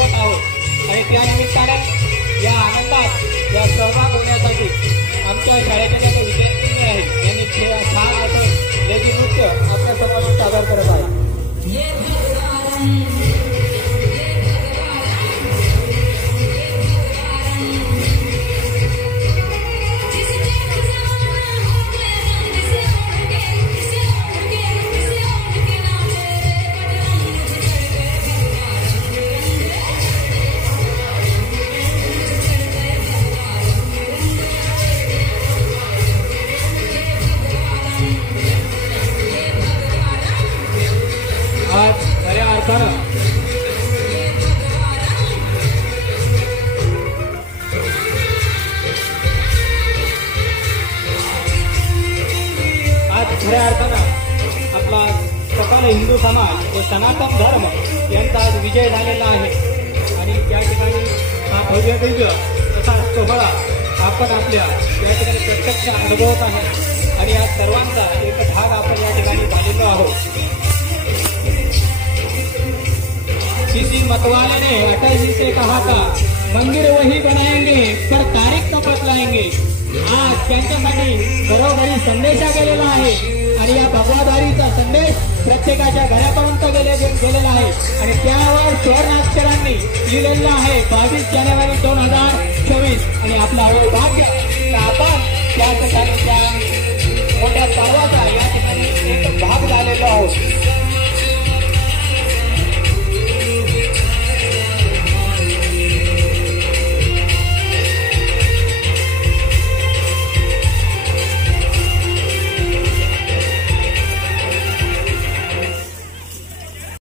बघत आहोत आणि त्या निमित्ताने या आनंदात या सहभाग होण्यासाठी आमच्या शाळेच्या ज्या विद्यार्थी आहेत यांनी छान असं लेझी नृत्य आपल्या समोर सादर करत आहे. आज खऱ्या अर्थानं आपला सकल हिंदू समाज व सनातन धर्म यांचा आज विजय झालेला आहे आणि त्या ठिकाणी हा भव्य दिव्य तसा सोहळा आपण आपल्या या ठिकाणी प्रत्यक्ष अनुभवत आहे आणि या सर्वांचा एक भाग आपण या ठिकाणी झालेलो आहोत. किसी मतवाले ने अटल जी से कहा था मंदिर वही बनाएंगे पर तारीख तो बदलाएंगे. आज त्यांच्यासाठी घरोघरी संदेशा गेलेला आहे आणि या भगवादारीचा संदेश प्रत्येकाच्या घरापर्यंत गेलेला आहे आणि त्यावर सुवर्णाक्षरांनी लिहिलेला आहे 22 जानेवारी 2024 आणि आपला भाग्य आपण त्या ठिकाणी